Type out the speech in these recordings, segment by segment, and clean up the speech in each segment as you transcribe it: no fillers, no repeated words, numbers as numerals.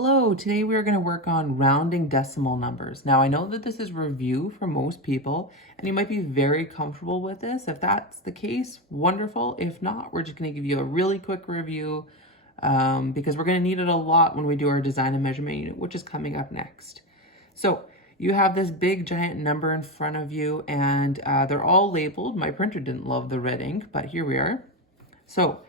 Hello, today we are going to work on rounding decimal numbers. Now I know that this is review for most people and you might be very comfortable with this. If that's the case, wonderful. If not, we're just going to give you a really quick review because we're going to need it a lot when we do our design and measurement unit, which is coming up next. So you have this big giant number in front of you and they're all labeled. My printer didn't love the red ink, but here we are. So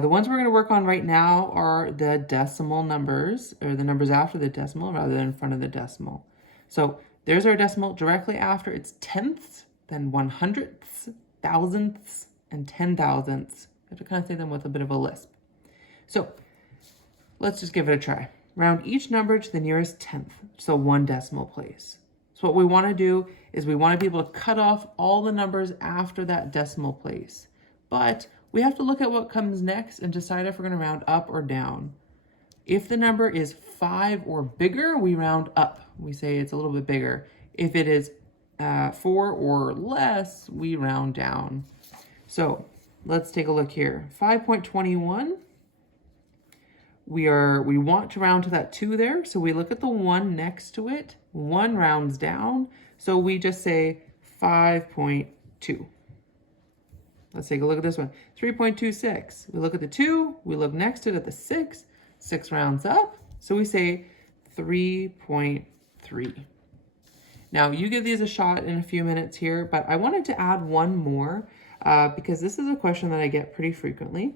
the ones we're going to work on right now are the decimal numbers, or the numbers after the decimal rather than in front of the decimal. So there's our decimal. Directly after it's tenths, then 100ths, thousandths, and 10,000ths. I have to kind of say them with a bit of a lisp. So let's just give it a try. Round each number to the nearest tenth, so one decimal place. So what we want to do is we want to be able to cut off all the numbers after that decimal place. But we have to look at what comes next and decide if we're going to round up or down. If the number is 5 or bigger, we round up. We say it's a little bit bigger. If it is 4 or less, we round down. So let's take a look here. 5.21. We want to round to that 2 there. So we look at the 1 next to it. 1 rounds down. So we just say 5.2. Let's take a look at this one. 3.26. We look at the 2. We look next to it at the 6. 6 rounds up. So we say 3.3. Now, you give these a shot in a few minutes here, but I wanted to add one more because this is a question that I get pretty frequently.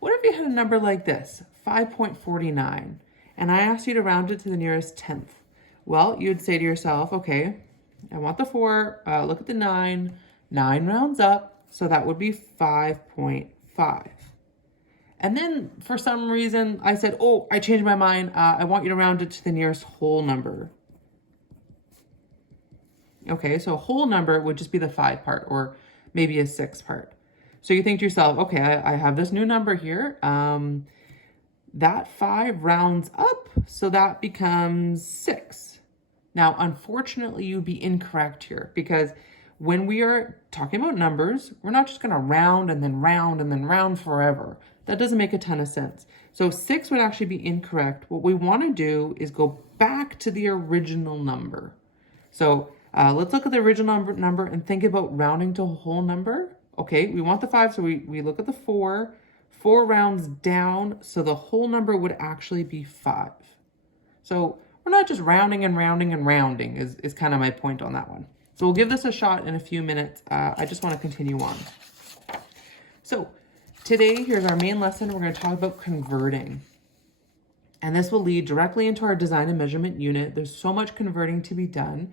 What if you had a number like this, 5.49, and I asked you to round it to the nearest tenth? Well, you'd say to yourself, okay, I want the 4. Look at the 9. 9 rounds up. So that would be 5.5. And then for some reason I said, oh, I changed my mind. I want you to round it to the nearest whole number. Okay, so a whole number would just be the 5 part or maybe a 6 part. So you think to yourself, okay, I have this new number here. That 5 rounds up, so that becomes 6. Now, unfortunately, you'd be incorrect here because when we are talking about numbers, we're not just going to round and then round and then round forever. That doesn't make a ton of sense. So 6 would actually be incorrect. What we want to do is go back to the original number. So let's look at the original number and think about rounding to a whole number. Okay, we want the 5, so we look at the 4. 4 rounds down, so the whole number would actually be 5. So we're not just rounding and rounding and rounding is kind of my point on that one. So we'll give this a shot in a few minutes. I just want to continue on. So today, here's our main lesson. We're going to talk about converting. And this will lead directly into our design and measurement unit. There's so much converting to be done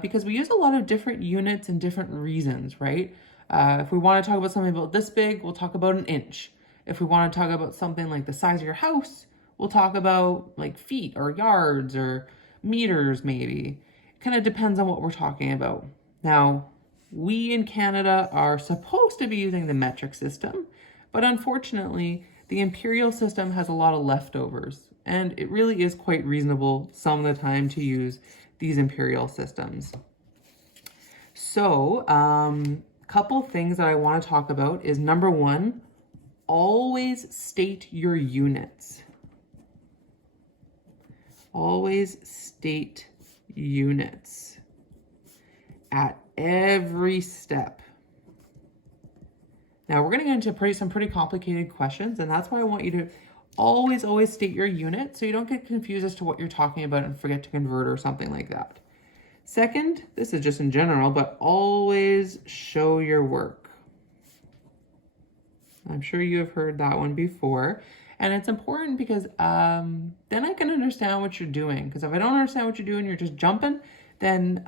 because we use a lot of different units and different reasons, right? If we want to talk about something about this big, we'll talk about an inch. If we want to talk about something like the size of your house, we'll talk about like feet or yards or meters maybe. Kind of depends on what we're talking about. Now, we in Canada are supposed to be using the metric system, but unfortunately, the imperial system has a lot of leftovers, and it really is quite reasonable some of the time to use these imperial systems. So, couple things that I want to talk about is number 1, always state your units. Always state units at every step. Now we're going to get into some pretty complicated questions, and that's why I want you to always state your unit so you don't get confused as to what you're talking about and forget to convert or something like that. Second, this is just in general, but always show your work. I'm sure you have heard that one before. And it's important because then I can understand what you're doing. Because if I don't understand what you're doing, you're just jumping, then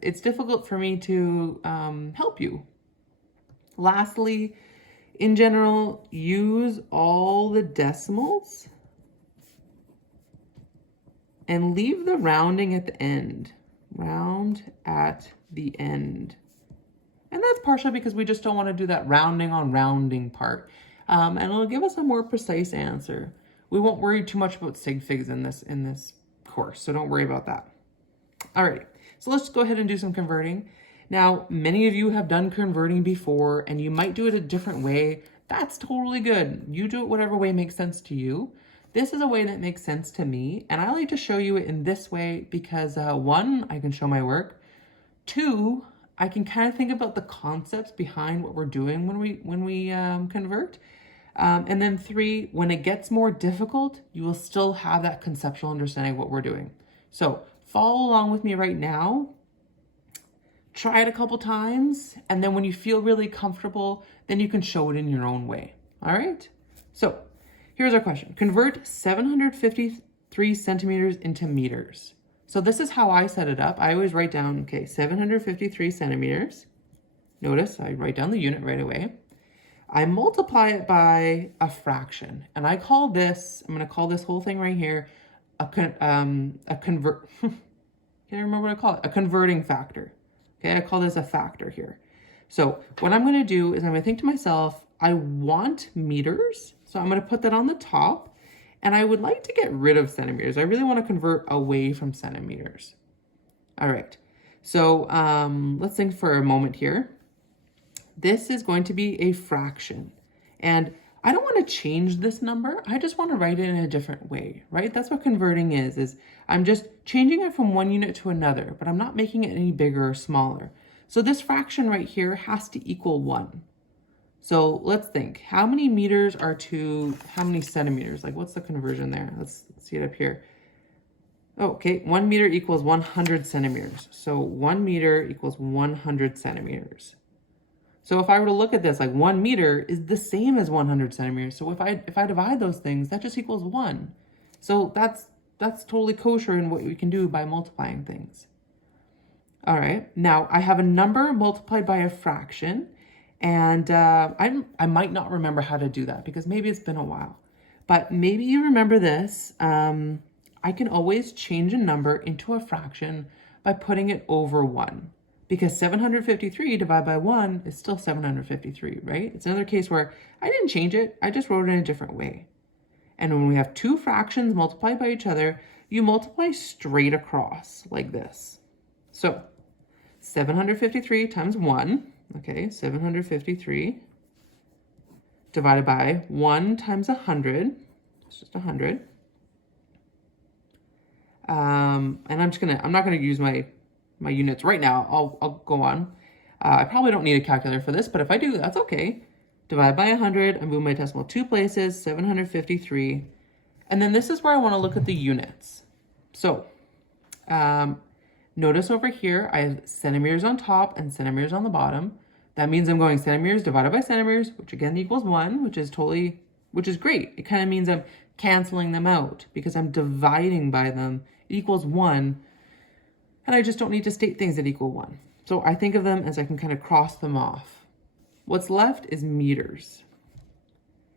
it's difficult for me to help you. Lastly, in general, use all the decimals and leave the rounding at the end. Round at the end. And that's partially because we just don't want to do that rounding on rounding part. And it'll give us a more precise answer. We won't worry too much about sig figs in this course, so don't worry about that. All right, so let's go ahead and do some converting. Now, many of you have done converting before, and you might do it a different way. That's totally good. You do it whatever way makes sense to you. This is a way that makes sense to me, and I like to show you it in this way because one, I can show my work. Two, I can kind of think about the concepts behind what we're doing when we convert. And then three, when it gets more difficult, you will still have that conceptual understanding of what we're doing. So follow along with me right now. Try it a couple times, and then when you feel really comfortable, then you can show it in your own way. All right? So here's our question. Convert 753 centimeters into meters. So this is how I set it up. I always write down, okay, 753 centimeters. Notice I write down the unit right away. I multiply it by a fraction, and I call this, I'm going to call this whole thing right here a convert, can't remember what I call it, a converting factor. Okay, I call this a factor here. So what I'm going to do is I'm going to think to myself, I want meters, so I'm going to put that on the top, and I would like to get rid of centimeters. I really want to convert away from centimeters. All right, so let's think for a moment here. This is going to be a fraction, and I don't want to change this number. I just want to write it in a different way, right? That's what converting is I'm just changing it from one unit to another, but I'm not making it any bigger or smaller. So this fraction right here has to equal 1. So let's think, how many meters are to how many centimeters? Like, what's the conversion there? Let's see it up here. Oh, okay, 1 meter equals 100 centimeters. So 1 meter equals 100 centimeters. So if I were to look at this, like 1 meter is the same as 100 centimeters. So if I divide those things, that just equals 1. So that's totally kosher in what we can do by multiplying things. All right, now I have a number multiplied by a fraction, and I might not remember how to do that because maybe it's been a while. But maybe you remember this. I can always change a number into a fraction by putting it over 1. Because 753 divided by 1 is still 753, right? It's another case where I didn't change it, I just wrote it in a different way. And when we have two fractions multiplied by each other, you multiply straight across like this. So 753 times 1, okay, 753 divided by 1 times 100, it's just 100. And I'm not gonna use my units right now. I'll go on. I probably don't need a calculator for this, but if I do, that's okay. Divide by 100, I move my decimal 2 places, 753. And then this is where I want to look at the units. So notice over here, I have centimeters on top and centimeters on the bottom. That means I'm going centimeters divided by centimeters, which again equals 1, which is great. It kind of means I'm canceling them out because I'm dividing by them. It equals 1. And I just don't need to state things that equal 1. So I think of them as I can kind of cross them off. What's left is meters.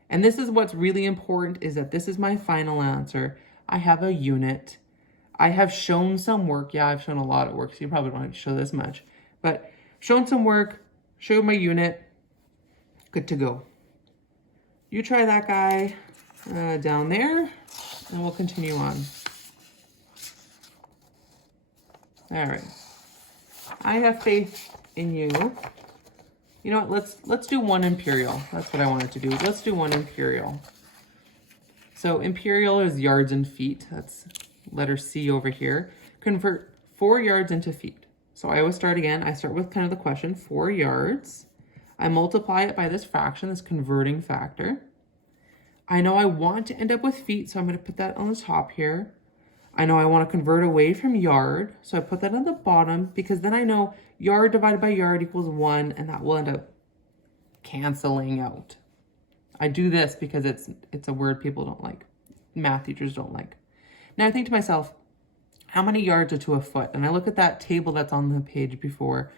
And this is what's really important, is that this is my final answer. I have a unit. I have shown some work. Yeah, I've shown a lot of work, so you probably don't have to show this much. But shown some work, showed my unit, good to go. You try that guy down there, and we'll continue on. All right, I have faith in you. You know what, let's do 1 imperial. That's what I wanted to do. Let's do 1 imperial. So imperial is yards and feet. That's letter C over here. Convert 4 yards into feet. So I always start again. I start with kind of the question, 4 yards. I multiply it by this fraction, this converting factor. I know I want to end up with feet, so I'm going to put that on the top here. I know I want to convert away from yard, so I put that on the bottom because then I know yard divided by yard equals 1, and that will end up canceling out. I do this because it's a word people don't like, math teachers don't like. Now I think to myself, how many yards are to a foot? And I look at that table that's on the page before.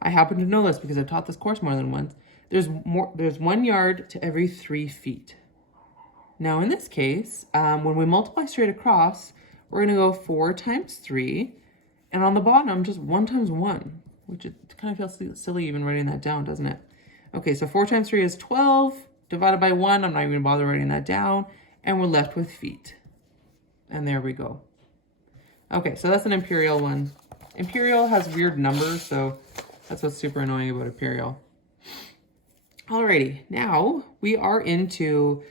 I happen to know this because I've taught this course more than once. There's 1 yard to every 3 feet. Now in this case, when we multiply straight across, we're going to go 4 times 3, and on the bottom, just 1 times 1, which it kind of feels silly even writing that down, doesn't it? Okay, so 4 times 3 is 12, divided by 1, I'm not even going to bother writing that down, and we're left with feet. And there we go. Okay, so that's an imperial one. Imperial has weird numbers, so that's what's super annoying about imperial. Alrighty, now we are into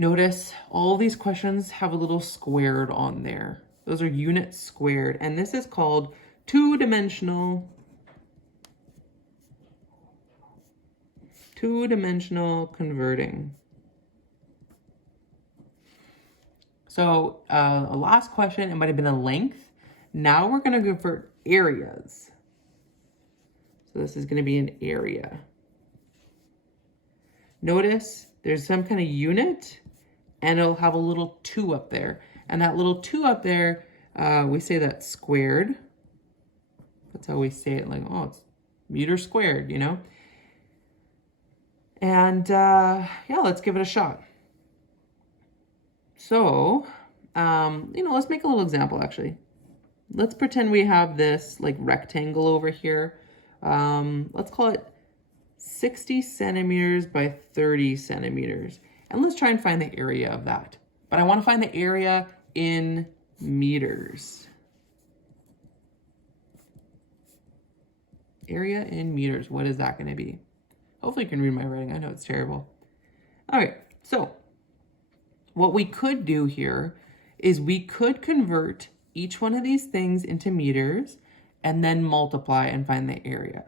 Notice all these questions have a little squared on there. Those are units squared, and this is called two-dimensional converting. So a last question, it might have been a length. Now we're going to convert areas. So this is going to be an area. Notice there's some kind of unit, and it'll have a little 2 up there. And that little 2 up there, we say that's squared. That's how we say it, like, oh, it's meter squared, you know? And yeah, let's give it a shot. So, let's make a little example, actually. Let's pretend we have this like rectangle over here. Let's call it 60 centimeters by 30 centimeters. And let's try and find the area of that. But I want to find the area in meters. Area in meters, what is that going to be? Hopefully you can read my writing. I know it's terrible. All right, so what we could do here is we could convert each one of these things into meters and then multiply and find the area.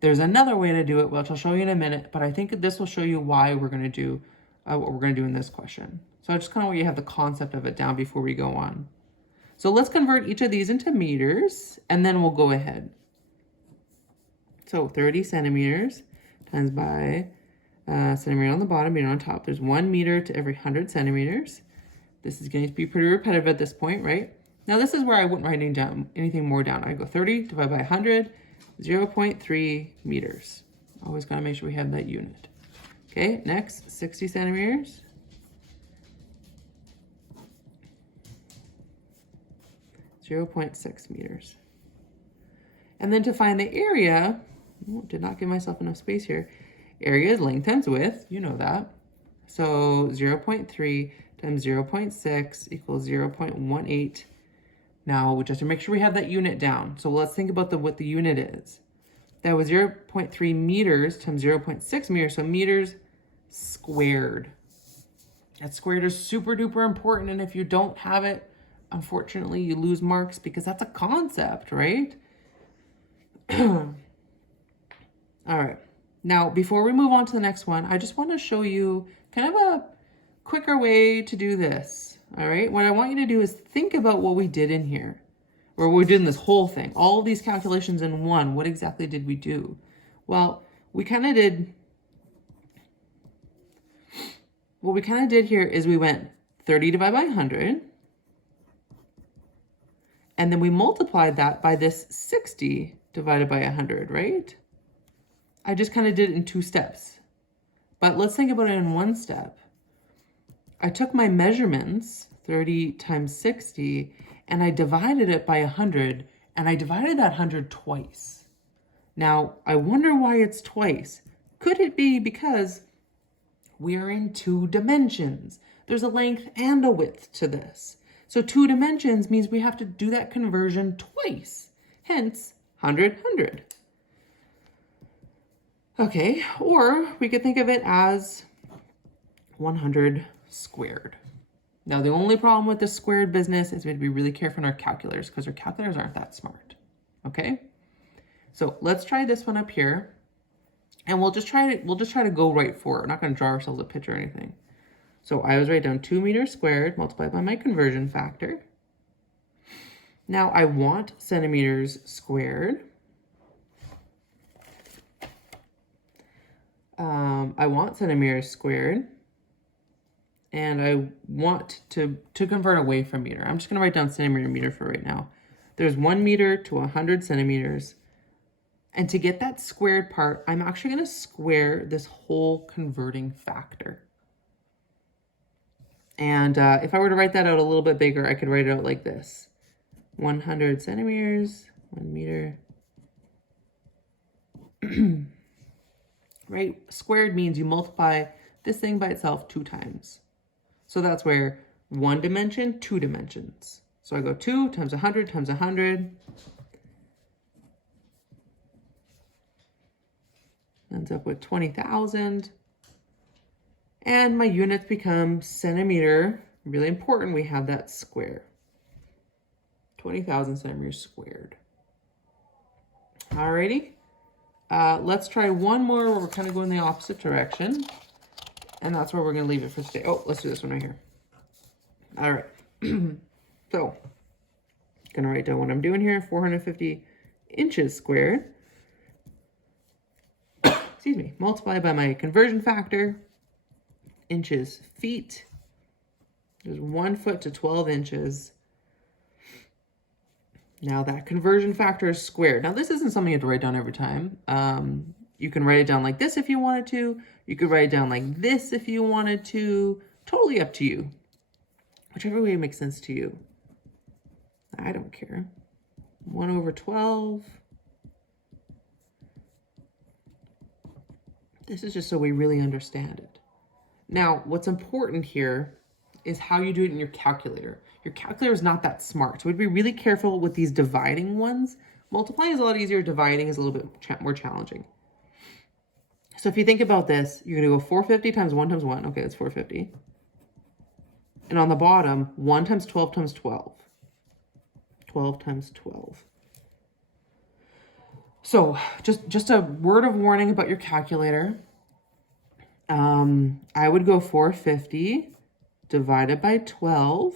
There's another way to do it, which I'll show you in a minute, but I think this will show you why we're going to do what we're going to do in this question. So I just kind of want you to have the concept of it down before we go on. So let's convert each of these into meters, and then we'll go ahead. So 30 centimeters times by centimeter on the bottom, meter on top. There's 1 meter to every 100 centimeters. This is going to be pretty repetitive at this point, right? Now this is where I wouldn't write anything more down. I go 30 divided by 100, 0.3 meters. Always got to make sure we have that unit. Okay, next, 60 centimeters. 0.6 meters. And then to find the area, did not give myself enough space here. Area is length times width, you know that. So 0.3 times 0.6 equals 0.18. Now, just to make sure we have that unit down. So let's think about what the unit is. That was 0.3 meters times 0.6 meters, so meters squared. That squared is super duper important, and if you don't have it, unfortunately, you lose marks because that's a concept, right? All right. Now, before we move on to the next one, I just want to show you kind of a quicker way to do this. All right. What I want you to do is think about what we did in here, or what we did in this whole thing. All of these calculations in one. What exactly did we do? Well, what we kind of did here is we went 30 divided by 100. And then we multiplied that by this 60 divided by 100, right? I just kind of did it in 2 steps. But let's think about it in 1 step. I took my measurements, 30 times 60, and I divided it by 100, and I divided that 100 twice. Now, I wonder why it's twice. Could it be because we are in 2 dimensions? There's a length and a width to this. So 2 dimensions means we have to do that conversion twice. Hence, 100, 100. Okay, or we could think of it as 100 squared. Now, the only problem with this squared business is we have to be really careful in our calculators because our calculators aren't that smart. Okay, so let's try this one up here, and we'll just try to go right for it. We're not going to draw ourselves a picture or anything. So I was writing down 2 meters squared multiplied by my conversion factor. Now I want centimeters squared. I want centimeters squared. And I want to convert away from meter. I'm just going to write down centimeter meter for right now. There's 1 meter to 100 centimeters. And to get that squared part, I'm actually going to square this whole converting factor. And if I were to write that out a little bit bigger, I could write it out like this. 100 centimeters, 1 meter. Right? Squared means you multiply this thing by itself 2 times. So that's where 1 dimension, 2 dimensions. So I go 2 times 100 times 100. Ends up with 20,000. And my units become centimeter. Really important, we have that square. 20,000 centimeters squared. Alrighty. Let's try one more where we're kind of going the opposite direction. And that's where we're going to leave it for today. Oh, let's do this one right here. All right. So, going to write down what I'm doing here. 450 inches squared. Excuse me. Multiply by my conversion factor. Inches, feet. There's 1 foot to 12 inches. Now that conversion factor is squared. Now this isn't something you have to write down every time. You can write it down like this if you wanted to. You could write it down like this if you wanted to. Totally up to you. Whichever way makes sense to you. I don't care. 1 over 12. This is just so we really understand it. Now, what's important here is how you do it in your calculator. Your calculator is not that smart, so we'd be really careful with these dividing ones. Multiplying is a lot easier, dividing is a little bit more challenging. So if you think about this, you're gonna go 450 times 1 times 1. Okay, that's 450. And on the bottom, 1 times 12 times 12. 12 times 12. So just a word of warning about your calculator. I would go 450 divided by 12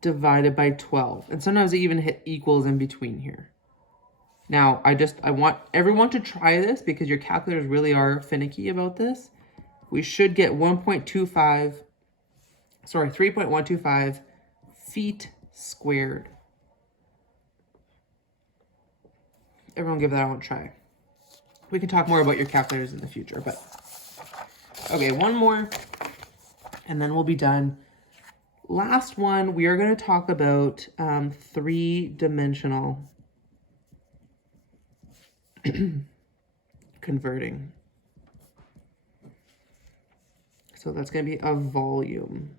divided by 12. And sometimes it even hit equals in between here. Now, I want everyone to try this because your calculators really are finicky about this. We should get 3.125 feet squared. Everyone give that one a try. We can talk more about your calculators in the future, but okay, one more and then we'll be done. Last one, we are going to talk about three-dimensional converting. So that's going to be a volume.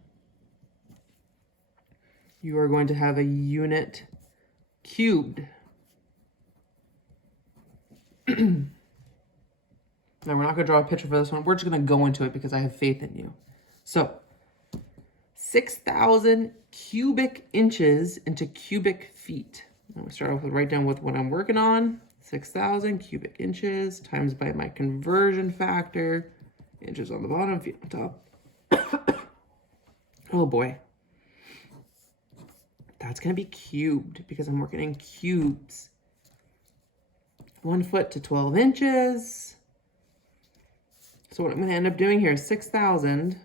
You are going to have a unit cubed. Now, we're not going to draw a picture for this one. We're just going to go into it because I have faith in you. So, 6,000 cubic inches into cubic feet. I'm going to start off with write down with what I'm working on. 6,000 cubic inches times by my conversion factor. Inches on the bottom, feet on top. Oh boy. That's going to be cubed because I'm working in cubes. 1 foot to 12 inches. So what I'm going to end up doing here is 6,000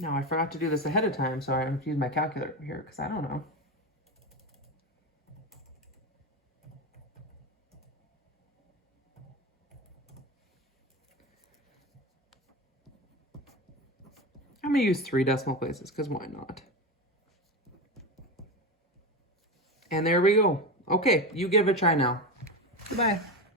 Now, I forgot to do this ahead of time, so I have to use my calculator here because I don't know. I'm going to use 3 decimal places because why not? And there we go. Okay, you give it a try now. Goodbye.